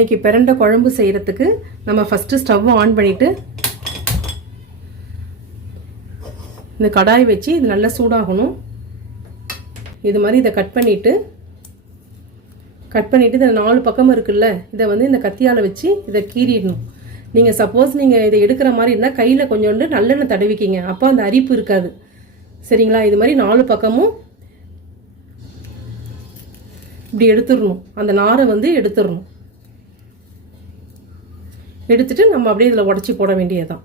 இன்றைக்கி பிரண்டை குழம்பு செய்கிறதுக்கு நம்ம ஃபஸ்ட்டு ஸ்டவ்வை ஆன் பண்ணிவிட்டு இந்த கடாய் வச்சு இது நல்லா சூடாகணும். இது மாதிரி இதை கட் பண்ணிவிட்டு இந்த 4 பக்கம் இருக்குல்ல, இதை வந்து இந்த கத்தியால் வச்சு இதை கீறிடணும். நீங்கள் சப்போஸ் நீங்கள் இதை எடுக்கிற மாதிரி இருந்தால் கையில் கொஞ்சோண்டு நல்லெண்ணெய் தடவிக்கிங்க, அப்போ அந்த அரிப்பு இருக்காது. சரிங்களா? இது மாதிரி 4 பக்கமும் இப்படி எடுத்துடணும். அந்த நாரை வந்து எடுத்துடணும். எடுத்துட்டு நம்ம அப்படியே இதில் உடச்சி போட வேண்டியதுதான்.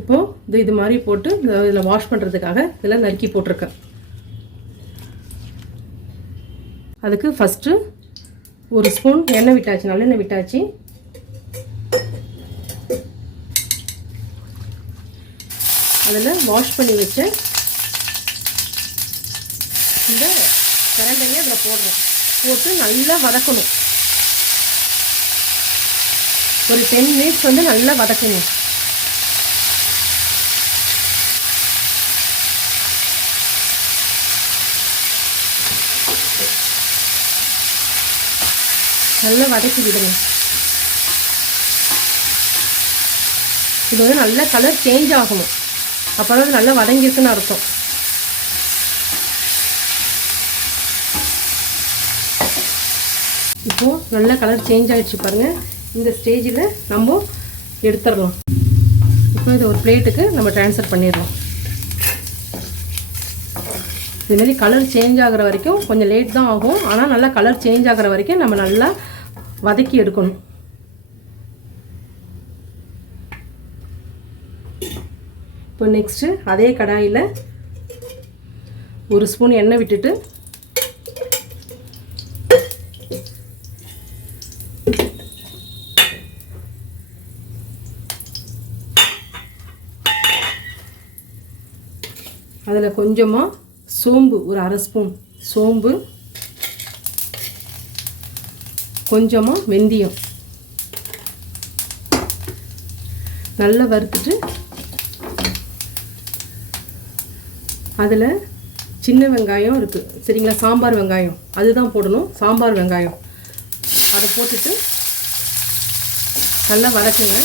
இப்போது இது மாதிரி போட்டு இதில் வாஷ் பண்ணுறதுக்காக இதெல்லாம் நறுக்கி போட்டிருக்கேன். அதுக்கு ஃபஸ்ட்டு 1 ஸ்பூன் எண்ணெய் விட்டாச்சு, நல்லெண்ணெய் விட்டாச்சு. அதில் வாஷ் பண்ணி வச்ச இந்த பிரண்டையை அதில் போடுறோம். போட்டு நல்லா வதக்கணும். ஒரு 10 மினிட்ஸ் வந்து நல்லா வதக்கணும். நல்லா வதக்கி விடுங்க. இது வந்து நல்ல கலர் சேஞ்ச் ஆகணும், அப்போ தான் நல்லா வதங்கிருக்குன்னு அர்த்தம். இப்போது நல்ல கலர் சேஞ்ச் ஆகிடுச்சு பாருங்கள். இந்த ஸ்டேஜில் நம்ம எடுத்துடலாம். இப்போ இது ஒரு பிளேட்டுக்கு நம்ம ட்ரான்ஸ்ஃபர் பண்ணிடலாம். இதுமாரி கலர் சேஞ்ச் ஆகிற வரைக்கும் கொஞ்சம் லேட் தான் ஆகும், ஆனால் நல்லா கலர் சேஞ்ச் ஆகிற வரைக்கும் நம்ம நல்லா வதக்கி எடுக்கணும். இப்போ நெக்ஸ்ட்டு அதே கடாயில் 1 ஸ்பூன் எண்ணெய் விட்டுட்டு அதில் கொஞ்சமாக சோம்பு, ஒரு 1/2 ஸ்பூன் சோம்பு, கொஞ்சமாக வெந்தயம் நல்லா வறுத்துட்டு அதில் சின்ன வெங்காயம் இருக்குது சரிங்களா, சாம்பார் வெங்காயம் அதுதான் போடணும். சாம்பார் வெங்காயம் அதை போட்டுட்டு நல்லா வதக்குங்க.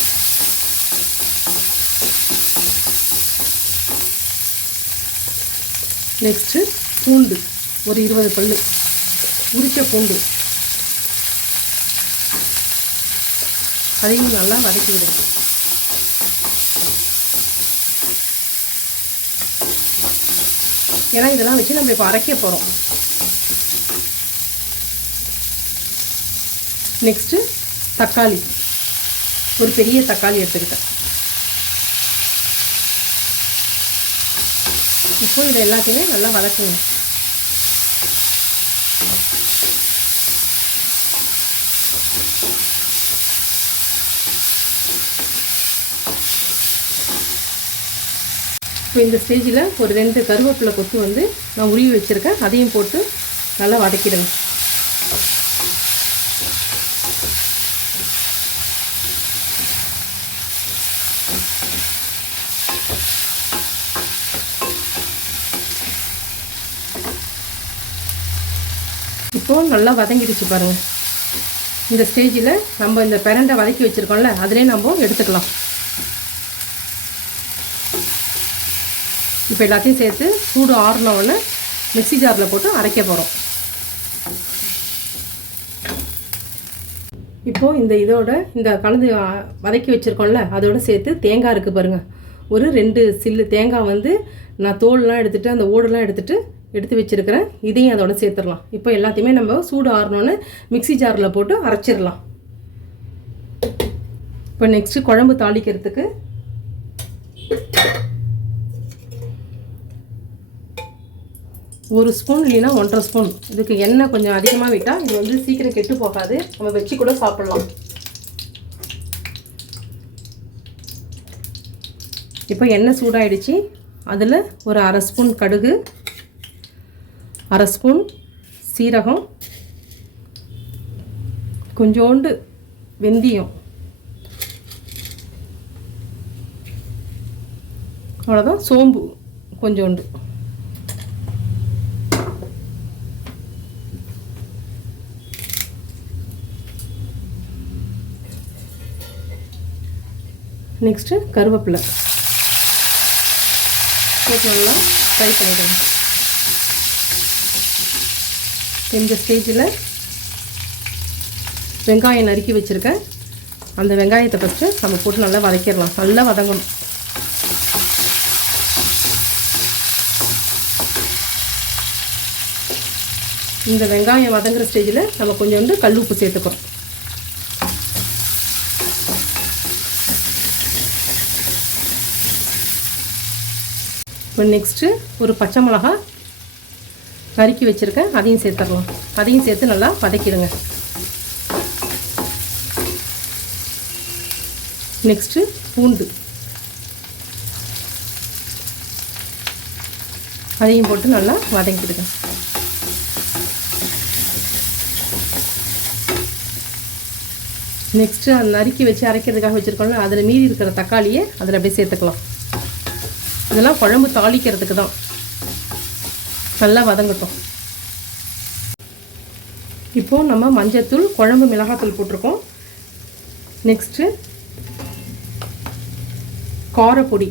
நெக்ஸ்ட்டு பூண்டு, ஒரு 20 பல்லு உரிச்ச பூண்டு, அதையும் நல்லா வதக்கி விடுங்க. ஏன்னா இதெல்லாம் வச்சு நம்ம இப்போ அரைக்க போகிறோம். நெக்ஸ்ட்டு தக்காளி, ஒரு பெரிய தக்காளி எடுத்துக்கிட்டேன். இப்போ இதை எல்லாத்தையுமே நல்லா வதக்குங்க. இப்போ இந்த ஸ்டேஜில் ஒரு 2 கருவேப்பிலை கொத்து வந்து நான் உருவி வச்சுருக்கேன், அதையும் போட்டு நல்லா வதக்கிடுங்க. இப்போது நல்லா வதங்கிடுச்சு பாருங்கள். இந்த ஸ்டேஜில் நம்ம இந்த பிரண்டை வதக்கி வச்சுருக்கோம்ல, அதிலே நம்ம எடுத்துக்கலாம். இப்போ எல்லாத்தையும் சேர்த்து சூடு ஆறினவுடனே மிக்ஸி ஜாரில் போட்டு அரைக்க போகிறோம். இப்போது இந்த கலந்து வதக்கி வச்சுருக்கோம்ல, அதோடு சேர்த்து தேங்காய் இருக்குது பாருங்கள். ஒரு 2 சில்லு தேங்காய் வந்து நான் தோல்லாம் எடுத்துகிட்டு அந்த ஓடுலாம் எடுத்து வச்சுருக்கிறேன். இதையும் அதோட சேர்த்துடலாம். இப்போ எல்லாத்தையுமே நம்ம சூடு ஆறினோன்னு மிக்ஸி ஜாரில் போட்டு அரைச்சிடலாம். இப்போ நெக்ஸ்ட்டு குழம்பு தாளிக்கிறதுக்கு ஒரு ஸ்பூன் இல்லைன்னா 1.5 ஸ்பூன், இதுக்கு எண்ணெய் கொஞ்சம் அதிகமாக விட்டால் இது வந்து சீக்கிரம் கெட்டு போகாது, நம்ம வச்சு கூட சாப்பிட்லாம். இப்போ எண்ணெய் சூடாயிடுச்சு. அதில் ஒரு 1/2 ஸ்பூன் கடுகு, 1/2 ஸ்பூன் சீரகம், கொஞ்சோண்டு வெந்தயம், அவ்வளோதான். சோம்பு கொஞ்சோண்டு, நெக்ஸ்ட்டு கருவேப்பிலை போட்டு நல்லா ஃப்ரை பண்ணிடுங்க. இந்த ஸ்டேஜில் வெங்காயம் நறுக்கி வச்சுருக்கேன். அந்த வெங்காயத்தை ஃபஸ்ட்டு நம்ம போட்டு நல்லா வதக்கிடலாம். நல்லா வதங்கணும். இந்த வெங்காயம் வதங்குற ஸ்டேஜில் நம்ம கொஞ்சோண்டு கல் உப்பு சேர்த்துக்கிறோம். இப்போ நெக்ஸ்ட்டு ஒரு பச்சை மிளகா நறுக்கி வச்சுருக்கேன், அதையும் சேர்த்துடலாம். அதையும் சேர்த்து நல்லா வதக்கிடுங்க. நெக்ஸ்ட்டு பூண்டு, அதையும் போட்டு நல்லா வதக்கிடுங்க. நெக்ஸ்ட்டு அந்த நறுக்கி வச்சு அரைக்கிறதுக்காக வச்சுருக்கோம்ல, அதில் மீதி இருக்கிற தக்காளியை அதில் அப்படியே சேர்த்துக்கலாம். இதெல்லாம் குழம்பு தாளிக்கிறதுக்கு தான். நல்லா வதங்கட்டும். இப்போது நம்ம மஞ்சத்தூள், குழம்பு மிளகாத்தூள் போட்டிருக்கோம். Next காரப்பொடி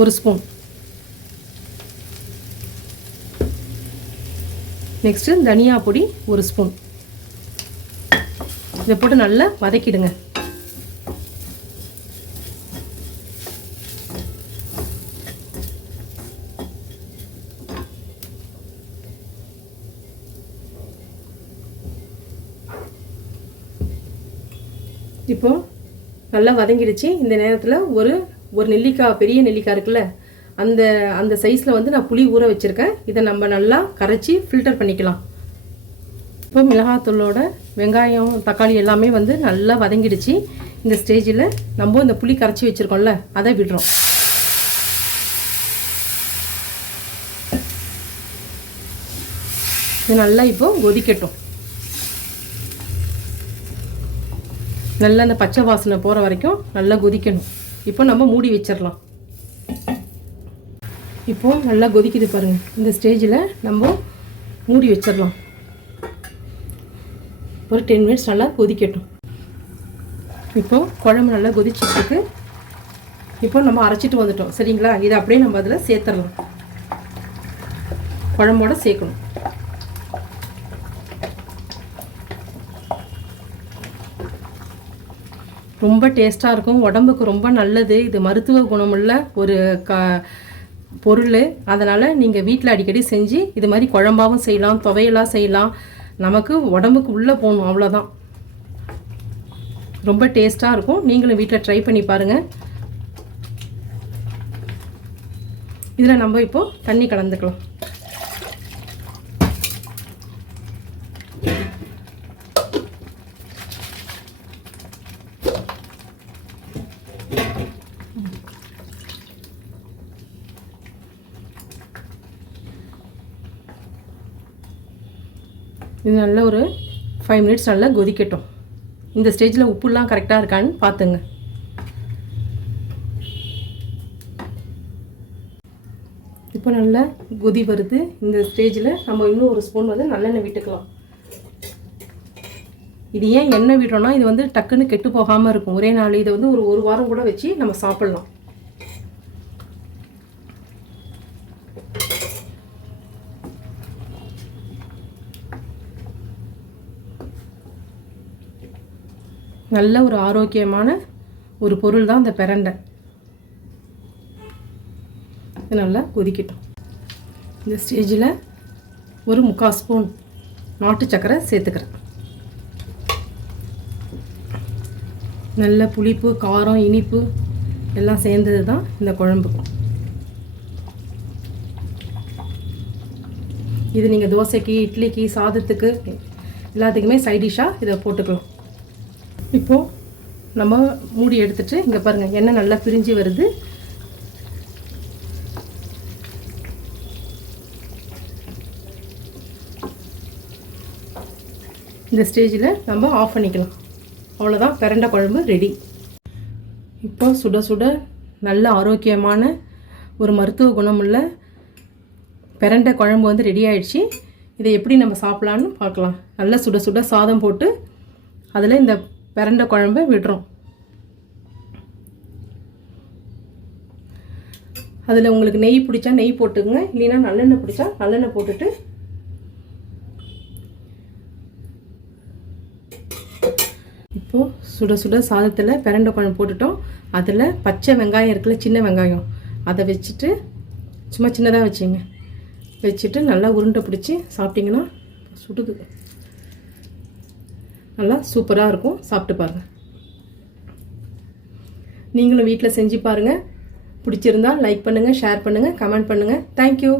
1 spoon. நெக்ஸ்ட்டு தனியா பொடி 1 ஸ்பூன். இதை போட்டு நல்லா வதக்கிடுங்க. இப்போது நல்லா வதங்கிடுச்சு. இந்த நேரத்தில் ஒரு நெல்லிக்காய், பெரிய நெல்லிக்காய் இருக்குல்ல, அந்த சைஸில் வந்து நான் புளி ஊற வச்சுருக்கேன். இதை நம்ம நல்லா கரைச்சி ஃபில்டர் பண்ணிக்கலாம். இப்போ மிளகாத்தூளோட வெங்காயம், தக்காளி எல்லாமே வந்து நல்லா வதங்கிடுச்சு. இந்த ஸ்டேஜில் நம்ம இந்த புளி கரைச்சி வச்சுருக்கோம்ல, அதை விடுறோம். இது நல்லா இப்போது கொதிக்கட்டும். நல்லா அந்த பச்சை வாசனை போகிற வரைக்கும் நல்லா கொதிக்கணும். இப்போ நம்ம மூடி வச்சிடலாம். இப்போது நல்லா கொதிக்குது பாருங்கள். இந்த ஸ்டேஜில் நம்ம மூடி வச்சிடலாம். ஒரு 10 மினிட்ஸ் நல்லா கொதிக்கட்டும். இப்போது குழம்பு நல்லா கொதிச்சிட்ருக்கு. இப்போ நம்ம அரைச்சிட்டு வந்துட்டோம், சரிங்களா? இதை அப்படியே நம்ம அதில் சேர்த்துடலாம். குழம்போட சேர்க்கணும். ரொம்ப டேஸ்ட்டாக இருக்கும், உடம்புக்கு ரொம்ப நல்லது. இது மருத்துவ குணமுள்ள ஒரு பொருள். அதனால் நீங்கள் வீட்டில் அடிக்கடி செஞ்சு இது மாதிரி குழம்பாகவும் செய்யலாம், துவையலாக செய்யலாம். நமக்கு உடம்புக்கு உள்ளே போகணும், அவ்வளோதான். ரொம்ப டேஸ்ட்டாக இருக்கும். நீங்களும் வீட்டில் ட்ரை பண்ணி பாருங்கள். இதில் நம்ம இப்போது தண்ணி கலந்துக்கலாம். இது நல்லா ஒரு 5 மினிட்ஸ் நல்லா கொதிக்கட்டும். இந்த ஸ்டேஜில் உப்புலாம் கரெக்டாக இருக்கான்னு பார்த்துங்க. இப்போ நல்லா கொதி வருது. இந்த ஸ்டேஜில் நம்ம இன்னும் 1 ஸ்பூன் வந்து நல்லெண்ணெய் விட்டுக்கலாம். இது ஏன் எண்ணெய் விடுறோன்னா, இது வந்து டக்குன்னு கெட்டு போகாமல் இருக்கும் ஒரே நாள். இதை வந்து ஒரு வாரம் கூட வச்சு நம்ம சாப்பிட்லாம். நல்ல ஒரு ஆரோக்கியமான ஒரு பொருள் தான் இந்த பிரண்டை. இது நல்லா கொதிக்கட்டும். இந்த ஸ்டேஜில் ஒரு 3/4 ஸ்பூன் நாட்டு சக்கரை சேர்த்துக்கிறேன். நல்ல புளிப்பு, காரம், இனிப்பு எல்லாம் சேர்ந்தது தான் இந்த குழம்பு. இது நீங்கள் தோசைக்கு, இட்லிக்கு, சாதத்துக்கு எல்லாத்துக்குமே சைட் டிஷ்ஷாக இதை போட்டுக்கலாம். இப்போது நம்ம மூடி எடுத்துட்டு இங்கே பாருங்கள், எண்ணெய் நல்லா பிரிஞ்சு வருது. இந்த ஸ்டேஜில் நம்ம ஆஃப் பண்ணிக்கலாம். அவ்வளோதான், பிரண்டை குழம்பு ரெடி. இப்போ சுட சுட நல்ல ஆரோக்கியமான ஒரு மருத்துவ குணமுள்ள பிரண்டை குழம்பு வந்து ரெடி ஆயிடுச்சு. இதை எப்படி நம்ம சாப்பிட்லான்னு பார்க்கலாம். நல்லா சுட சுட சாதம் போட்டு அதில் இந்த பிரண்டை குழம்பை விடுறோம். அதில் உங்களுக்கு நெய் பிடிச்சா நெய் போட்டுக்குங்க, இல்லைன்னா நல்லெண்ணெய் பிடிச்சா நல்லெண்ணெய் போட்டுட்டு இப்போது சுட சுட சாதத்தில் பிரண்டை குழம்பு போட்டுட்டோம். அதில் பச்சை வெங்காயம் இருக்குல்ல, சின்ன வெங்காயம், அதை வச்சுட்டு சும்மா சின்னதாக வச்சுட்டு நல்லா உருண்டை பிடிச்சி சாப்பிட்டிங்கன்னா சுடுது, நல்லா சூப்பராக இருக்கும். சாப்பிட்டு பாருங்கள். நீங்களும் வீட்டில் செஞ்சு பாருங்கள். பிடிச்சிருந்தா லைக் பண்ணுங்கள், ஷேர் பண்ணுங்கள், கமெண்ட் பண்ணுங்கள். தேங்க்யூ.